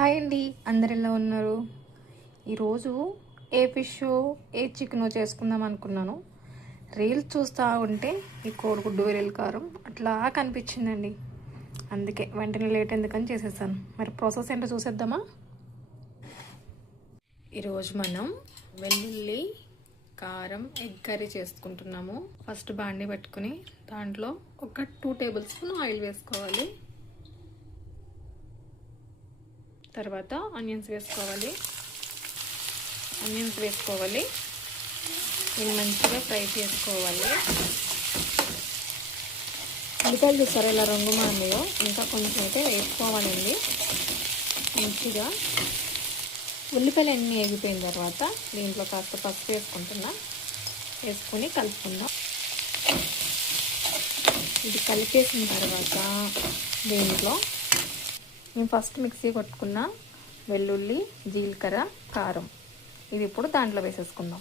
Hi అండి, అందరు ఎలా ఉన్నారు? ఈరోజు ఏ ఫిష్ ఏ చికెన్ చేసుకుందాం అనుకున్నాను. రీల్స్ చూస్తూ ఉంటే ఈ కోడిగుడ్డు వెల్లుల్లి కారం అట్లా కనిపించిందండి. అందుకే వెంటనే లేట్ ఎందుకని చేసేసాను. మరి ప్రాసెస్ ఏంటో చూసేద్దామా? ఈరోజు మనం వెల్లుల్లి కారం ఎగ్ కర్రీ చేసుకుంటున్నాము. ఫస్ట్ బాండి పెట్టుకుని దాంట్లో ఒక 2 టేబుల్ స్పూన్ ఆయిల్ వేసుకోవాలి. తర్వాత ఆనియన్స్ వేసుకోవాలి. దీన్ని మంచిగా ఫ్రై చేసుకోవాలి. ఉల్లిపాయలు చూసారా ఇలా రంగు మారినాయో, ఇంకా కొంచెం అయితే వేసుకోవాలండి. మంచిగా ఉల్లిపాయలు అన్నీ వేగిపోయిన తర్వాత దీంట్లో కాస్త పసుపు వేసుకొని కలుపుకుందాం. ఇది కలిపేసిన తర్వాత దీంట్లో నేను ఫస్ట్ మిక్సీ కొట్టుకున్న వెల్లుల్లి, జీలకర్ర, కారం ఇది ఇప్పుడు దాంట్లో వేసేసుకుందాం.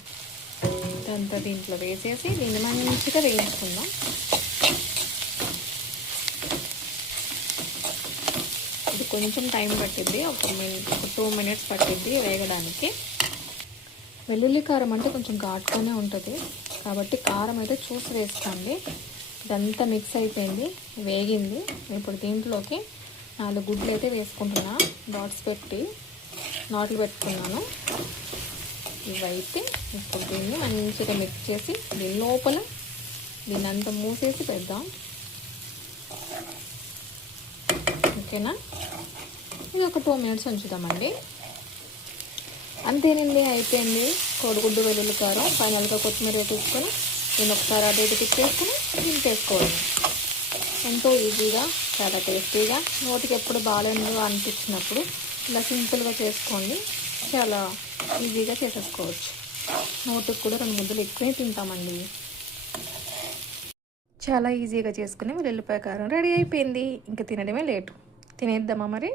ఇదంతా దీంట్లో వేసేసి దీన్ని మంచిగా వేయించుకుందాం. ఇది కొంచెం టైం పట్టిద్ది, ఒక 2 మినిట్స్ పట్టిద్ది వేగడానికి. వెల్లుల్లి కారం అంటే కొంచెం ఘాటుగానే ఉంటుంది కాబట్టి కారం అయితే చూసి వేసుకోండి. ఇదంతా మిక్స్ అయిపోయింది, వేగింది. ఇప్పుడు దీంట్లోకి 4 గుడ్లు అయితే వేసుకుంటున్నా. డాట్స్ పెట్టి నాట్లు పెట్టుకున్నాను. ఇవైతే ఇప్పుడు దీన్ని మంచిగా మిక్స్ చేసి దీని లోపల దీన్ని అంతా మూసేసి పెడదాం. ఓకేనా? ఇది ఒక 2 మినిట్స్ ఉంచుదామండి. అంతేనండి, అయిపోయింది కోడిగుడ్డు వెల్లుల్లి కారం. ఫైనల్గా కొత్తిమీర తీసుకొని దీన్ని ఒకసారి అటు ఇటు తిప్పేసుకొని దింపేసుకోవాలి. ఎంతో ఈజీగా, చాలా టేస్టీగా, నోటికి ఎప్పుడు బాగాలేదు అనిపించినప్పుడు ఇలా సింపుల్గా చేసుకోండి. చాలా ఈజీగా చేసేసుకోవచ్చు. నోటికి కూడా 2 ముద్దలు ఎక్కువే తింటామండి. చాలా ఈజీగా చేసుకుని వెల్లుల్లిపాయ కారం రెడీ అయిపోయింది. ఇంకా తినడమే లేటు. తినేద్దామా మరి?